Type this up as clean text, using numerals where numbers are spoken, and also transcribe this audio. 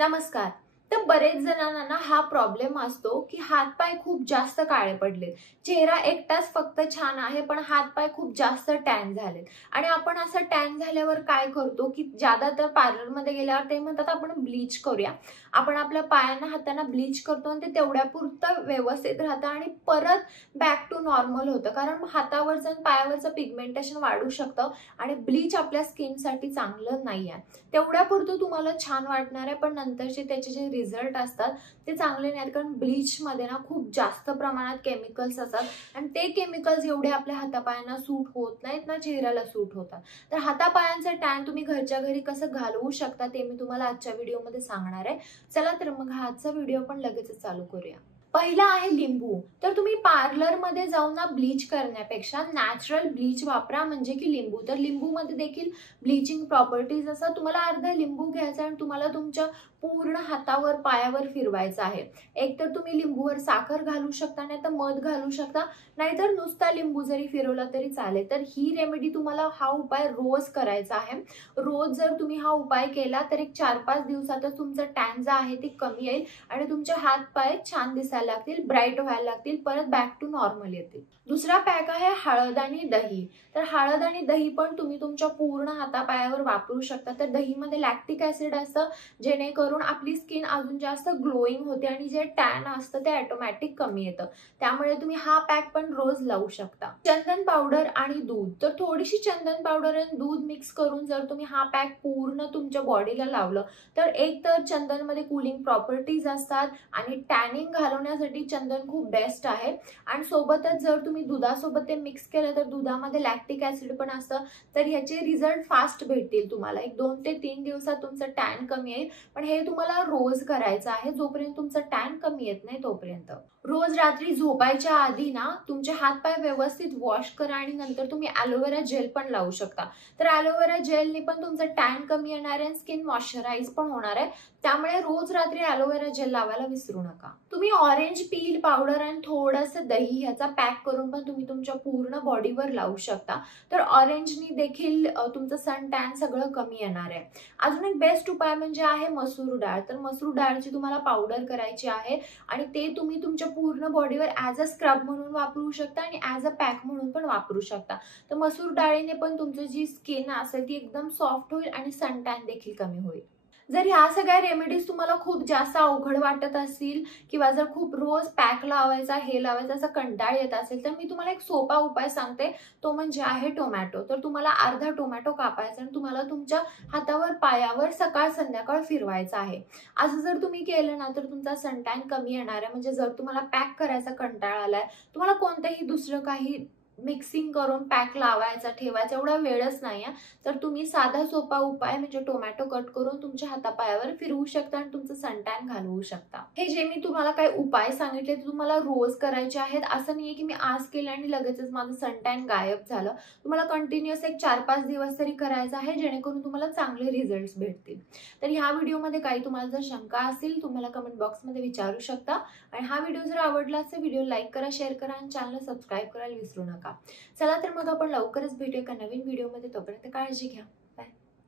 नमस्कार। तर बरेच जणांना ना हा प्रॉब्लेम असतो की हातपाय खूप जास्त काळे पडलेत, चेहरा एकटाच फक्त छान आहे पण हातपाय खूप जास्त टॅन झालेत। आणि आपण असं टॅन झाल्यावर काय करतो की ज्यादातर पार्लर मध्ये गेल्यावर ते म्हणतात आपण ब्लीच करूया। आपण आपल्या पायांना हातांना ब्लीच करतो आणि ते तेवढ्यापुरतं व्यवस्थित राहतं आणि परत बॅक टू नॉर्मल होतं, कारण हातावरचं आणि पायावरचं पिगमेंटेशन वाढू शकतं आणि ब्लीच आपल्या स्किनसाठी चांगलं नाही आहे। तेवढ्यापुरतं तुम्हाला छान वाटणार आहे, पण नंतरचे त्याचे जे रिझल्ट असतात ते चांगले नाहीत, कारण ब्लीच मध्ये ना खूप जास्त प्रमाणात केमिकल्स असतात आणि ते केमिकल्स एवढे आपल्या हातापायांना सूट होत नाहीत ना चेहऱ्याला सूट होतात। तर हातापायांचं टॅन तुम्ही घरच्या घरी कसं घालवू शकता ते मी तुम्हाला आजच्या व्हिडिओमध्ये सांगणार आहे। चला तर मग हा आजचा व्हिडिओ पण लगेच चालू करूया। पहिला आहे लिंबू। तर तुम्ही पार्लर मध्ये जाऊन ना ब्लीच करण्यापेक्षा नॅचरल ब्लीच वापरा, म्हणजे की लिंबू। तर लिंबू मध्ये देखील ब्लीचिंग प्रॉपर्टीज असतात। तुम्हाला अर्धा लिंबू घ्यायचा आणि तुम्हाला तुमच्या पूर्ण हातावर पायावर फिरवायचं आहे। एक तर तुम्ही लिंबूवर साखर घालू शकता, नाही तर मध घालू शकता, नाहीतर नुसता लिंबू जरी फिरवला तरी चालेल। तर ही रेमेडी तुम्हाला हा उपाय रोज करायचा आहे। रोज जर तुम्ही हा उपाय केला तर एक 4-5 दिवसातच तुमचं टॅन जे आहे ते कमी येईल आणि तुमचे हात पाय छान दिसायला लागतील, ब्राईट व्हायला लागतील, परत बॅक टू नॉर्मल येतील। दुसरा पॅक आहे हळद आणि दही। तर हळद आणि दही पण तुम्ही तुमच्या पूर्ण हातापायावर वापरू शकता। तर दहीमध्ये लॅक्टिक ऍसिड असतं, जेणेकरून आपली स्किन अजून जास्त ग्लोईंग होते आणि जे टॅन असतं ते ऑटोमॅटिक कमी येतं। त्यामुळे तुम्ही हा पॅक पण रोज लावू शकता। चंदन पावडर आणि दूध। तर थोडीशी चंदन पावडर आणि दूध मिक्स करून जर तुम्ही हा पॅक पूर्ण तुमच्या बॉडीला लावलं तर एक तर चंदन मध्ये कूलिंग प्रॉपर्टीज असतात आणि टॅनिंग घालवण्यासाठी चंदन खूप बेस्ट आहे। आणि सोबतच जर तुम्ही दुधासोबत ते मिक्स केलं तर दुधामध्ये लॅक्टिक ऍसिड पण असतं, तर ह्याचे रिझल्ट फास्ट भेटतील तुम्हाला। एक 2 ते 3 दिवसात तुमचं टॅन कमी येईल, पण हे तुम्हाला रोज करायचं आहे, जोपर्यंत तुमचं टॅन कमी येत नाही तोपर्यंत। रोज रात्री झोपायच्या आधी ना तुमचे हातपाय व्यवस्थित वॉश करा आणि नंतर तुम्ही ॲलोवेरा जेल पण लावू शकता। तर ॲलोवेरा जेलने पण तुमचं टॅन कमी येणार आहे, स्किन मॉइश्चराइज पण होणार आहे। त्यामुळे रोज रात्री ॲलोवेरा जेल लावायला विसरू नका। तुम्ही ऑरेंज पील पावडर आणि थोडंसं दही ह्याचा पॅक करून पण तुम्ही तुमच्या पूर्ण बॉडीवर लावू शकता। तर ऑरेंजनी देखील तुमचं सन टॅन सगळं कमी येणार आहे। अजून एक बेस्ट उपाय म्हणजे आहे मसूर डाळ। तर मसूर डाळची तुम्हाला पावडर करायची आहे आणि ते तुम्ही तुमच्या पूर्ण बॉडीवर ॲज अ स्क्रब म्हणून वापरू शकता आणि ॲज अ पॅक म्हणून पण वापरू शकता। तर मसूर डाळीने पण तुमची जी स्किन असेल ती एकदम सॉफ्ट होईल आणि सन टॅन देखील कमी होईल। जर ह्या सगळ्या रेमेडीज तुम्हाला खूप जास्त अवघड वाटत असतील किंवा जर खूप रोज पॅक लावायचा हे लावायचा असा कंटाळ येत असेल तर मी तुम्हाला एक सोपा उपाय सांगते, तो म्हणजे आहे टोमॅटो। तर तुम्हाला अर्धा टोमॅटो कापायचा आणि तुम्हाला तुमच्या हातावर पायावर सकाळ संध्याकाळ फिरवायचं आहे। असं जर तुम्ही केलं ना तर तुमचा सन टॅन कमी येणार आहे। म्हणजे जर तुम्हाला पॅक करायचा कंटाळा आलाय, तुम्हाला कोणतेही दुसरं काही मिक्सिंग करून पॅक लावायचा ठेवायचा एवढा वेळच नाही आहे, तर तुम्ही साधा सोपा उपाय म्हणजे टोमॅटो कट करून तुमच्या हातापायावर फिरवू शकता आणि तुमचं सन टॅन घालवू शकता। हे जे मी तुम्हाला काही उपाय सांगितले ते तुम्हाला रोज करायचे आहेत। असं नाहीये की मी आज केलं आणि लगेचच माझं सन टॅन गायब झालं। तुम्हाला कंटिन्युअस एक 4-5 दिवस तरी करायचं आहे, जेणेकरून तुम्हाला चांगले रिझल्ट्स भेटतील। तर ह्या व्हिडिओमध्ये काही तुम्हाला जर शंका असतील तुम्हाला कमेंट बॉक्समध्ये विचारू शकता। आणि हा व्हिडिओ जर आवडला असेल व्हिडिओ लाईक करा, शेअर करा आणि चॅनल सबस्क्राईब करायला विसरू नका। चला तर मग आपण लवकरच भेटूया एका नवीन व्हिडिओमध्ये। तोपर्यंत काळजी घ्या।